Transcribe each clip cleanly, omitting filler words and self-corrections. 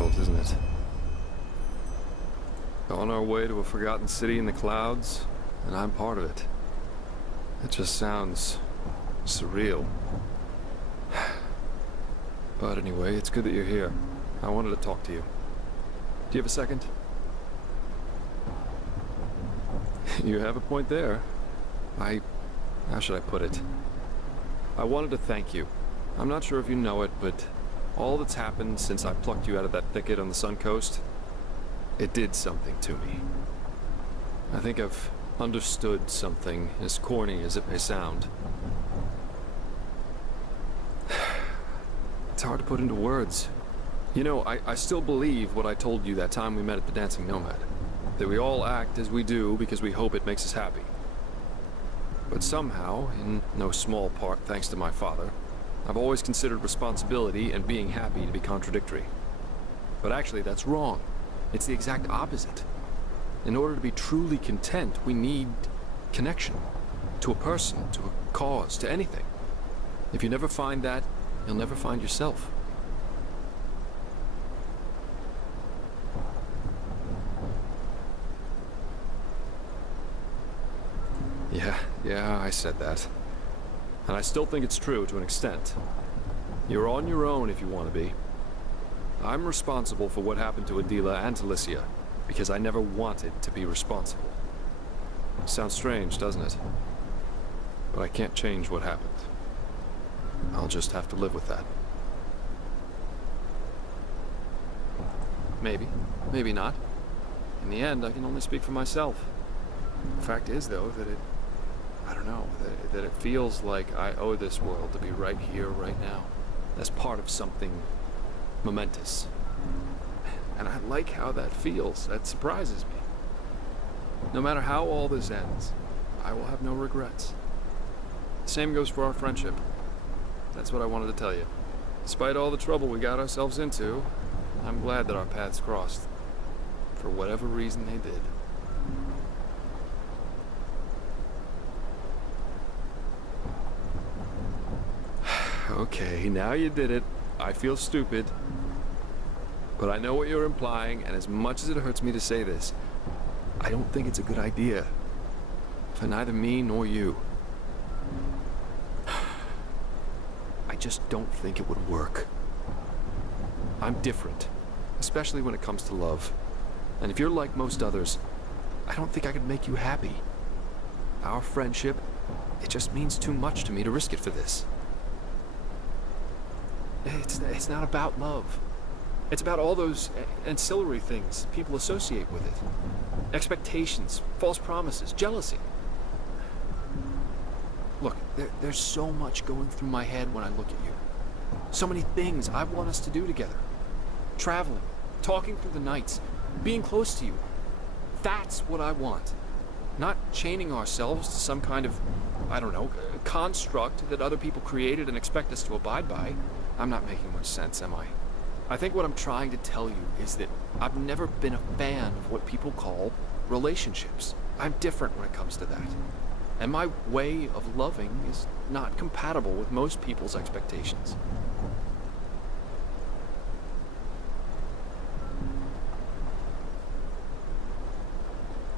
world, isn't it? On our way to a forgotten city in the clouds, and I'm part of it. It just sounds surreal. But anyway, it's good that you're here. I wanted to talk to you. Do you have a second? You have a point there. How should I put it? I wanted to thank you. I'm not sure if you know it, but all that's happened since I plucked you out of that thicket on the Sun Coast, it did something to me. I think I've understood something, as corny as it may sound. It's hard to put into words. You know, I still believe what I told you that time we met at the Dancing Nomad. That we all act as we do because we hope it makes us happy. But somehow, in no small part thanks to my father, I've always considered responsibility and being happy to be contradictory. But actually, that's wrong. It's the exact opposite. In order to be truly content, we need connection. To a person, to a cause, to anything. If you never find that, you'll never find yourself. Yeah, I said that. And I still think it's true to an extent. You're on your own if you want to be. I'm responsible for what happened to Adila and to Licia, because I never wanted to be responsible. Sounds strange, doesn't it? But I can't change what happened. I'll just have to live with that. Maybe. Maybe not. In the end, I can only speak for myself. The fact is, though, that I don't know, that it feels like I owe this world to be right here, right now. As part of something momentous. And I like how that feels. That surprises me. No matter how all this ends, I will have no regrets. Same goes for our friendship. That's what I wanted to tell you. Despite all the trouble we got ourselves into, I'm glad that our paths crossed. For whatever reason they did. Okay, now you did it. I feel stupid. But I know what you're implying, and as much as it hurts me to say this, I don't think it's a good idea. For neither me nor you. I just don't think it would work. I'm different, especially when it comes to love. And if you're like most others, I don't think I could make you happy. Our friendship, it just means too much to me to risk it for this. It's not about love. It's about all those ancillary things people associate with it. Expectations, false promises, jealousy. Look, there's so much going through my head when I look at you. So many things I want us to do together. Traveling, talking through the nights, being close to you. That's what I want. Not chaining ourselves to some kind of, I don't know, construct that other people created and expect us to abide by. I'm not making much sense, am I? I think what I'm trying to tell you is that I've never been a fan of what people call relationships. I'm different when it comes to that. And my way of loving is not compatible with most people's expectations.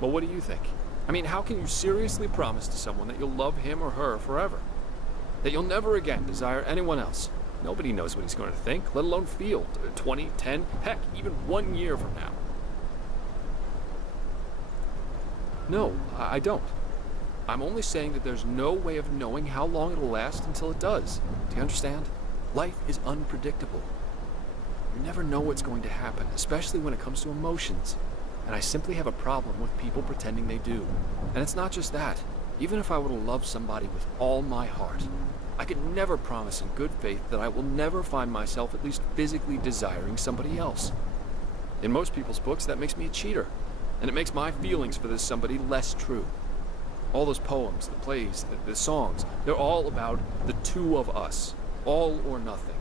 Well, what do you think? I mean, how can you seriously promise to someone that you'll love him or her forever? That you'll never again desire anyone else? Nobody knows what he's going to think, let alone feel 20, 10, heck, even 1 year from now. No, I don't. I'm only saying that there's no way of knowing how long it'll last until it does. Do you understand? Life is unpredictable. You never know what's going to happen, especially when it comes to emotions. And I simply have a problem with people pretending they do. And it's not just that. Even if I were to love somebody with all my heart, I could never promise in good faith that I will never find myself at least physically desiring somebody else. In most people's books, that makes me a cheater. And it makes my feelings for this somebody less true. All those poems, the plays, the songs, they're all about the two of us. All or nothing.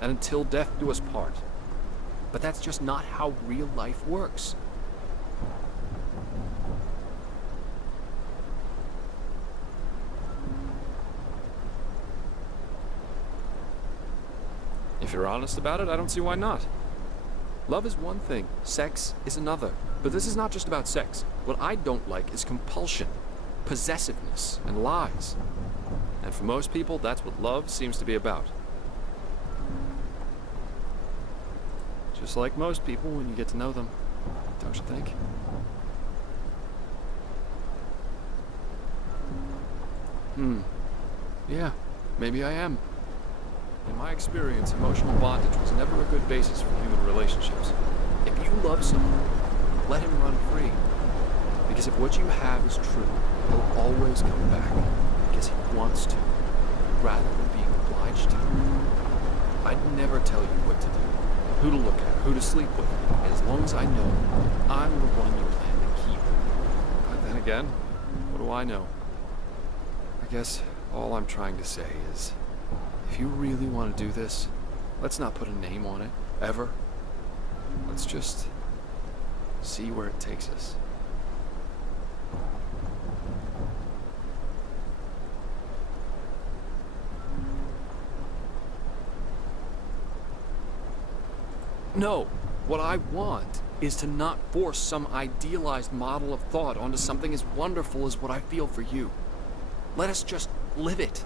And until death do us part. But that's just not how real life works. If you're honest about it, I don't see why not. Love is one thing, sex is another. But this is not just about sex. What I don't like is compulsion, possessiveness, and lies. And for most people, that's what love seems to be about. Just like most people when you get to know them, don't you think? Yeah, maybe I am. In my experience, emotional bondage was never a good basis for human relationships. If you love someone, let him run free. Because if what you have is true, he'll always come back. Because he wants to, rather than being obliged to. I'd never tell you what to do, who to look at, who to sleep with, as long as I know I'm the one you plan to keep. But then again, what do I know? I guess all I'm trying to say is, if you really want to do this, let's not put a name on it, ever. Let's just see where it takes us. No, what I want is to not force some idealized model of thought onto something as wonderful as what I feel for you. Let us just live it,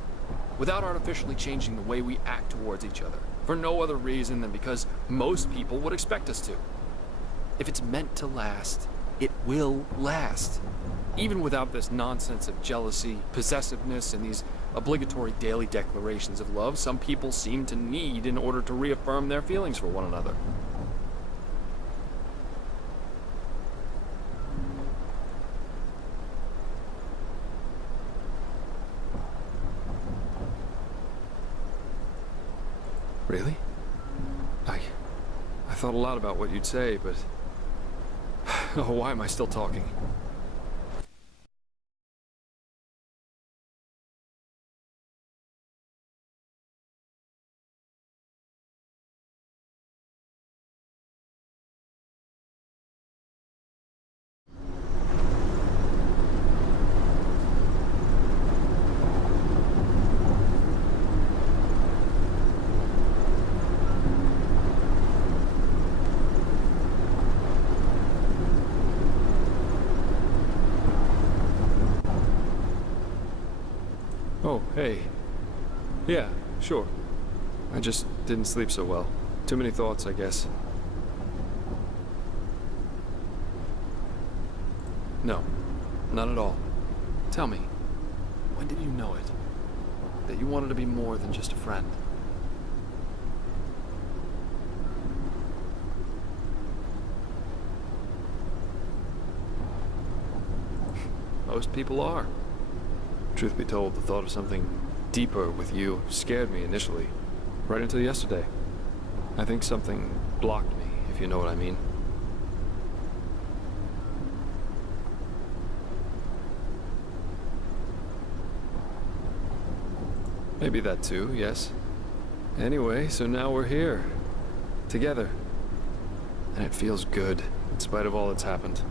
without artificially changing the way we act towards each other, for no other reason than because most people would expect us to. If it's meant to last, it will last. Even without this nonsense of jealousy, possessiveness, and these obligatory daily declarations of love some people seem to need in order to reaffirm their feelings for one another. Really? I thought a lot about what you'd say, but... Oh, why am I still talking? Oh, hey. Yeah, sure. I just didn't sleep so well. Too many thoughts, I guess. No, not at all. Tell me, when did you know it? That you wanted to be more than just a friend? Most people are. Truth be told, the thought of something deeper with you scared me initially, right until yesterday. I think something blocked me, if you know what I mean. Maybe that too, yes. Anyway, so now we're here. Together. And it feels good, in spite of all that's happened.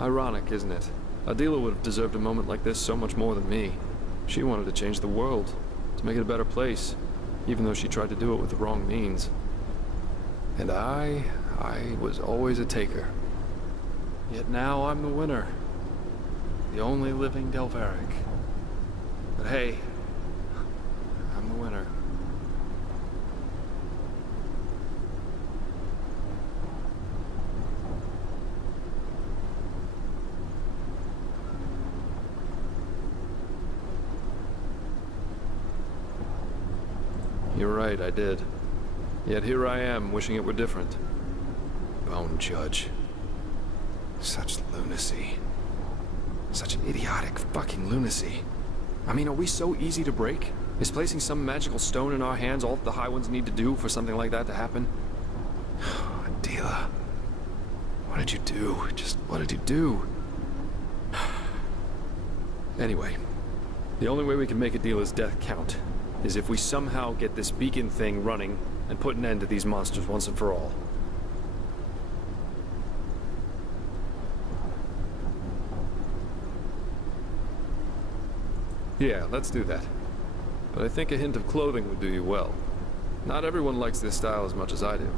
Ironic, isn't it? Adela would have deserved a moment like this so much more than me. She wanted to change the world, to make it a better place, even though she tried to do it with the wrong means. And I was always a taker. Yet now I'm the winner. The only living Dal'Verik. But hey, I'm the winner. You're right, I did. Yet here I am, wishing it were different. Bone judge. Such lunacy. Such idiotic fucking lunacy. I mean, are we so easy to break? Is placing some magical stone in our hands all that the High Ones need to do for something like that to happen? Adela. What did you do? Just what did you do? Anyway, the only way we can make Adela's death count is if we somehow get this beacon thing running and put an end to these monsters once and for all. Yeah, let's do that. But I think a hint of clothing would do you well. Not everyone likes this style as much as I do.